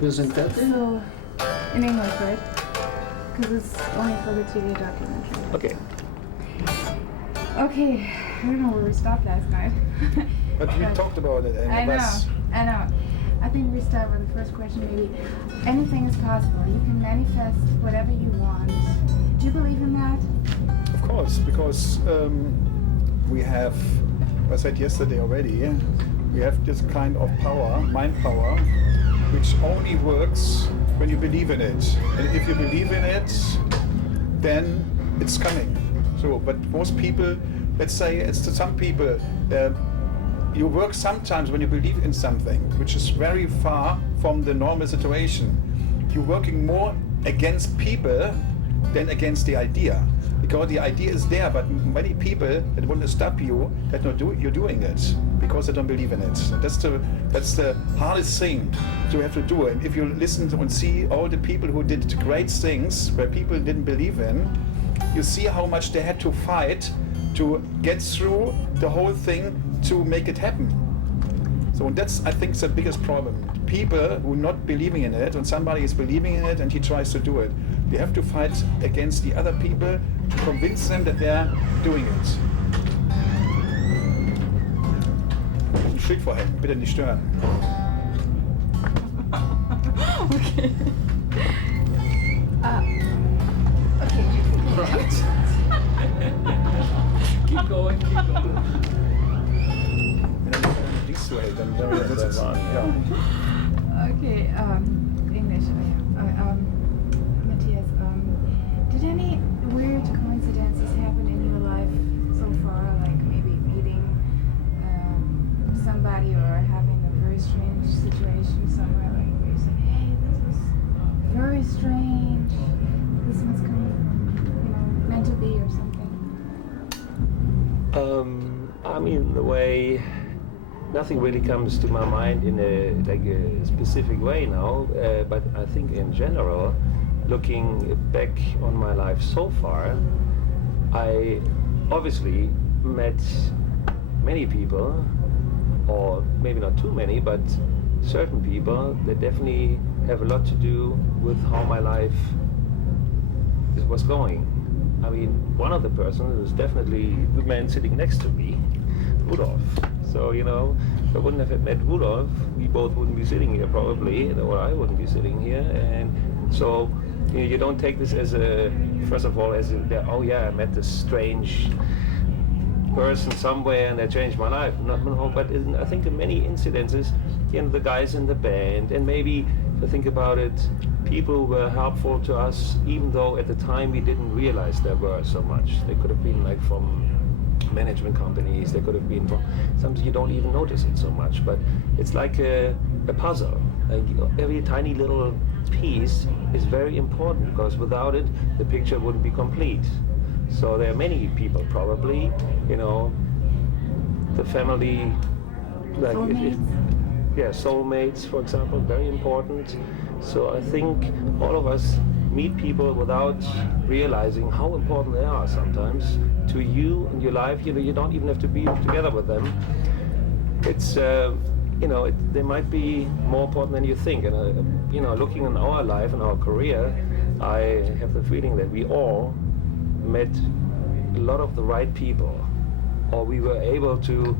Wir sind fertig. So, in English, right? Because it's only for the TV documentary. Okay. Okay, I don't know where we stopped last night. But we talked about it, and I it was know. I think we start with the first question maybe. Anything is possible. You can manifest whatever you want. Do you believe in that? of course, because we have, I said yesterday already, we have this kind of power, mind power, which only works when you believe in it. And if you believe in it, then it's coming. So, but most people, let's say it's to some people, you work sometimes when you believe in something, which is very far from the normal situation. You're working more against people than against the idea. Because the idea is there, but many people that want to stop you, that you're doing it because they don't believe in it. That's the hardest thing you have to do. And if you listen and see all the people who did great things where people didn't believe in, you see how much they had to fight to get through the whole thing to make it happen. So that's, I think, the biggest problem. People who are not believing in it, and somebody is believing in it and he tries to do it. We have to fight against the other people to convince them that they're doing it. Ein Schild vorhängen, bitte nicht stören. Okay. Okay. Right. Keep going. Wenn er nicht links zuhält, dann wird es ja. Okay, English. Matthias, did any weird coincidences happen in your life so far, like maybe meeting somebody or having a very strange situation somewhere, like where you say, hey, this is very strange, this must come from, meant to be or something? I mean, the way nothing really comes to my mind in a specific way now, but I think in general, looking back on my life so far, I obviously met many people, or maybe not too many, but certain people that definitely have a lot to do with how my life was going. I mean, one of the persons is definitely the man sitting next to me, Rudolf. So, if I wouldn't have met Rudolf, we both wouldn't be sitting here probably, or I wouldn't be sitting here. And so, you don't take this as first of all, oh yeah, I met this strange person somewhere and that changed my life. No, but I think in many incidences, the guys in the band, and maybe if I think about it, people were helpful to us, even though at the time we didn't realize there were so much. They could have been like from management companies, they could have been from, sometimes you don't even notice it so much, but it's like a puzzle. Like every tiny little piece is very important, because without it, the picture wouldn't be complete. So there are many people probably, the family, like soulmates, for example, very important. So I think all of us meet people without realizing how important they are sometimes to you in your life. You don't even have to be together with them. It's they might be more important than you think. And looking in our life and our career, I have the feeling that we all met a lot of the right people, or we were able to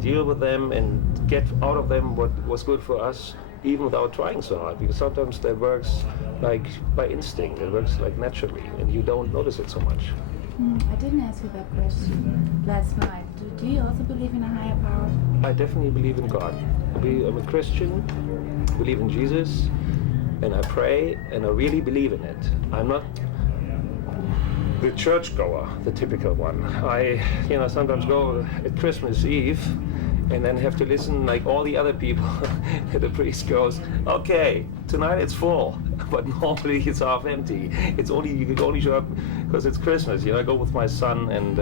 deal with them and get out of them what was good for us, even without trying so hard, because sometimes that works by instinct, it works naturally, and you don't notice it so much. I didn't ask you that question last night. Do you also believe in a higher power? I definitely believe in God. I'm a Christian, believe in Jesus, and I pray, and I really believe in it. I'm not the churchgoer, the typical one. I, sometimes go at Christmas Eve and then have to listen like all the other people. The priest goes, okay, tonight it's full, but normally it's half empty. You can only show up because it's Christmas. I go with my son, and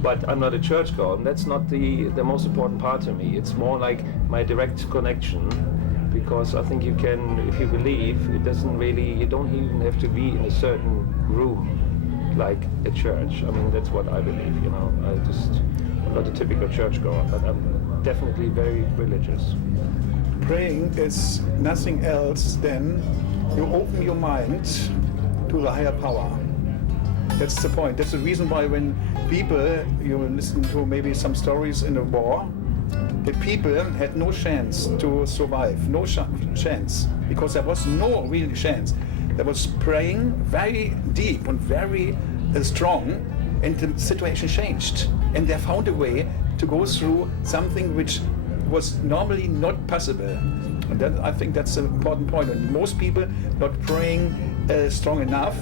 but I'm not a churchgoer, and that's not the most important part to me. It's more like my direct connection, because I think you can, if you believe, you don't even have to be in a certain room like a church. I mean, that's what I believe, I'm not a typical churchgoer, but I'm definitely very religious. praying is nothing else than you open your mind to the higher power. That's the point. That's the reason why when people, you listen to maybe some stories in a war, the people had no chance to survive, no chance, because there was no real chance. There was praying very deep and very strong, and the situation changed. And they found a way to go through something which was normally not possible. And that, I think that's an important point. And most people not praying strong enough.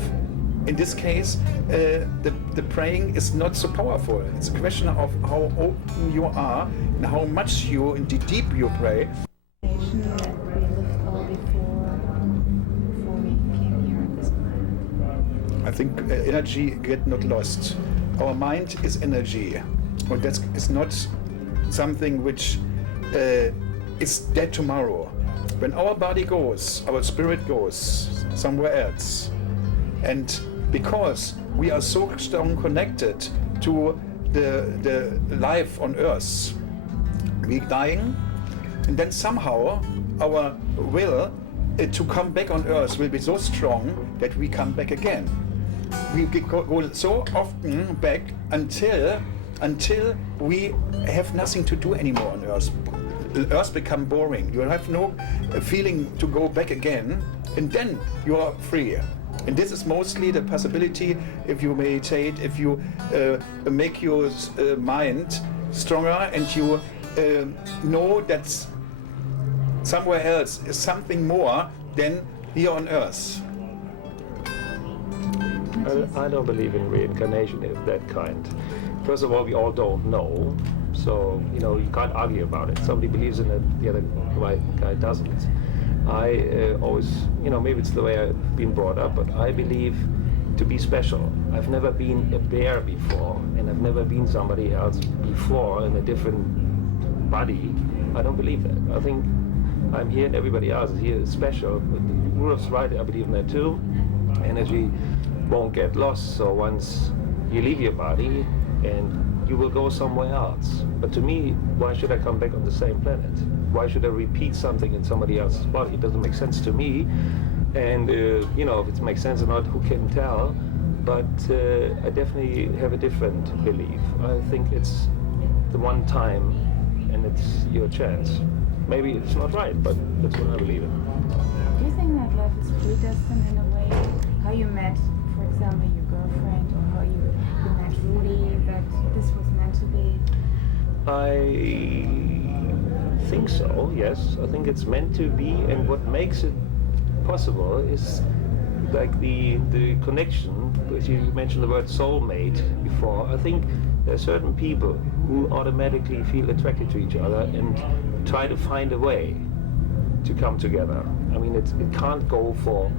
In this case, the praying is not so powerful. It's a question of how open you are and how much you and deep you pray. That we lived all before we came here on this planet. I think energy get not lost. Our mind is energy, and that is not something which is dead tomorrow. When our body goes, our spirit goes somewhere else. And because we are so strong connected to the life on earth, we're dying, and then somehow our will to come back on earth will be so strong that we come back again. We go so often back until we have nothing to do anymore on earth. Earth become boring. You have no feeling to go back again, and then you are free. And this is mostly the possibility if you meditate, if you make your mind stronger, and you know that somewhere else is something more than here on earth. I don't believe in reincarnation of that kind. First of all, we all don't know, so you can't argue about it. Somebody believes in it, the other guy doesn't. I always, maybe it's the way I've been brought up, but I believe to be special. I've never been a bear before, and I've never been somebody else before in a different body. I don't believe that. I think I'm here and everybody else is here special. But Rudolf's right, I believe in that too. Energy won't get lost, so once you leave your body, and you will go somewhere else. But to me, why should I come back on the same planet? Why should I repeat something in somebody else's body? It doesn't make sense to me. And if it makes sense or not, who can tell? But I definitely have a different belief. I think it's the one time, and it's your chance. Maybe it's not right, but that's what I believe in. Do you think that life is predestined in a way? How you met, for example, your girlfriend, or how you met Rudy, that this was meant to be? I think so, yes. I think it's meant to be, and what makes it possible is like the connection. Because you mentioned the word soulmate before. I think there are certain people who automatically feel attracted to each other and try to find a way to come together. I mean, it can't go for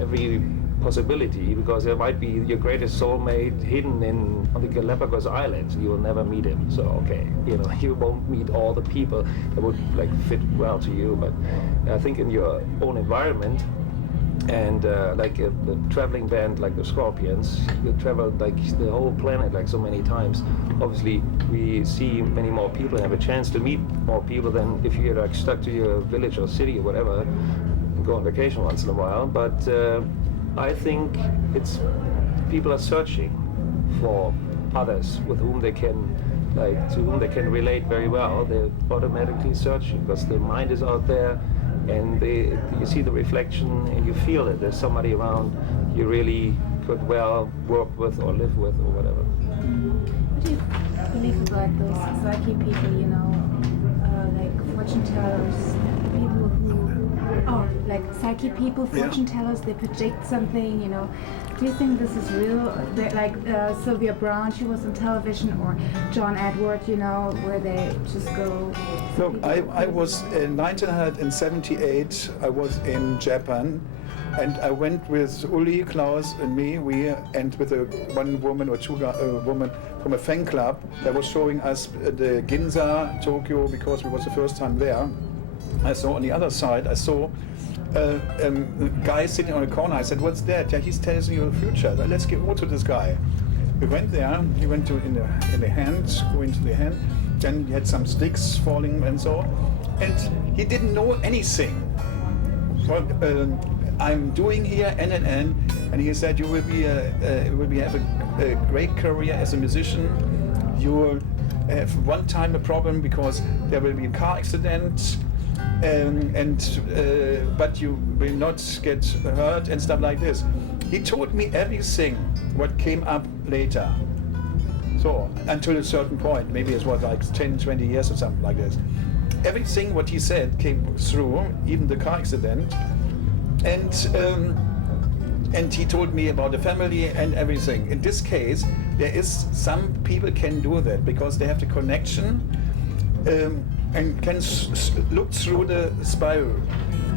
every possibility, because there might be your greatest soulmate hidden on the Galapagos Islands. You will never meet him. So okay, you won't meet all the people that would fit well to you. But I think in your own environment, and like a traveling band like the Scorpions, you travel like the whole planet like so many times. Obviously, we see many more people and have a chance to meet more people than if you're like stuck to your village or city or whatever, and go on vacation once in a while. But I think it's people are searching for others with whom they can, to whom they can relate very well. They're automatically searching because their mind is out there, and you see the reflection and you feel it. There's somebody around you really could well work with or live with or whatever. What do you believe about those psyche people, like fortune tellers, people who like psyche people, fortune tellers, they predict something, Do you think this is real? Like Sylvia Browne, she was on television, or John Edward, where they just go... Look, I was in 1978, I was in Japan, and I went with Uli, Klaus, and me, and with one woman or two women from a fan club that was showing us the Ginza, Tokyo, because it was the first time there. I saw on the other side, I saw a guy sitting on a corner. I said, "What's that?" Yeah, he's telling you the future. Let's go to this guy. We went there. He went in the hand, go into the hand. Then he had some sticks falling and so. and he didn't know anything. What I'm doing here, and he said you will have a great career as a musician. You will have one time a problem because there will be a car accident, but you will not get hurt and stuff like this. He told me everything what came up later. So until a certain point, maybe it was like 10, 20 years or something like this. Everything what he said came through, even the car accident, and he told me about the family and everything. In this case, there is some people can do that because they have the connection and can look through the spiral,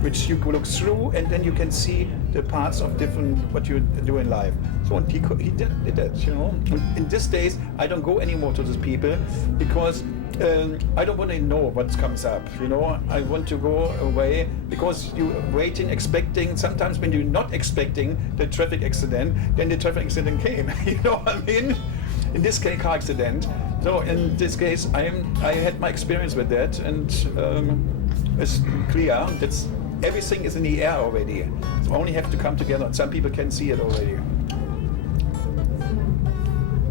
which you look through, and then you can see the parts of different what you do in life. So and he did that, you know. And in these days, I don't go anymore to these people because I don't want to know what comes up, you know. I want to go away because you're waiting, expecting. Sometimes when you're not expecting the traffic accident, then the traffic accident came. You know what I mean? In this case, car accident. So in this case, I had my experience with that, and it's clear that everything is in the air already. So only have to come together, and some people can see it already.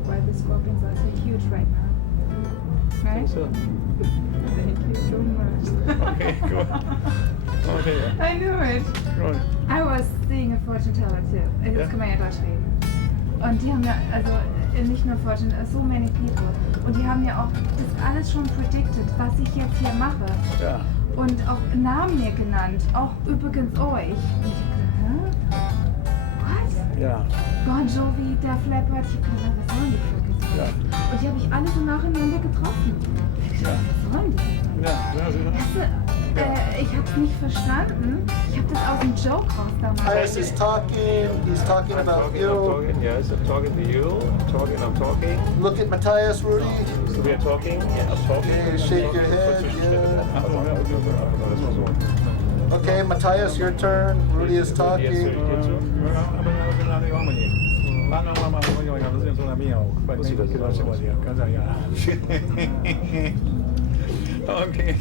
Why the scorpions are so huge right now. Right? So, Thank you so much. Okay, good. Okay. I knew it. Good. I was seeing a fortune teller too. Jetzt Ja. können wir ja Deutsch reden. Und die haben ja, also nicht nur fortune, so many people. Und die haben ja auch das alles schon predicted, was ich jetzt hier mache. Ja. Und auch Namen mir genannt, auch übrigens euch. Und ich hä? Was? Ja. Bon Jovi, Def Leppard, ich hab gedacht, was sollen die Glocke? Ja. Und die habe ich alle so nacheinander getroffen. Ich dachte, was sollen die? Ja. Ja. Weißt du, ich hab's nicht verstanden. Ich hab das aus dem Joke raus damals. Matthias is talking, he's talking I'm about talking, you. I'm talking, yes, I'm talking to you. I'm talking. Look at Matthias, Rudy. So we are talking, I'm talking. Okay, shake your head, yeah. Okay, Matthias, your turn. Rudy is talking. Okay.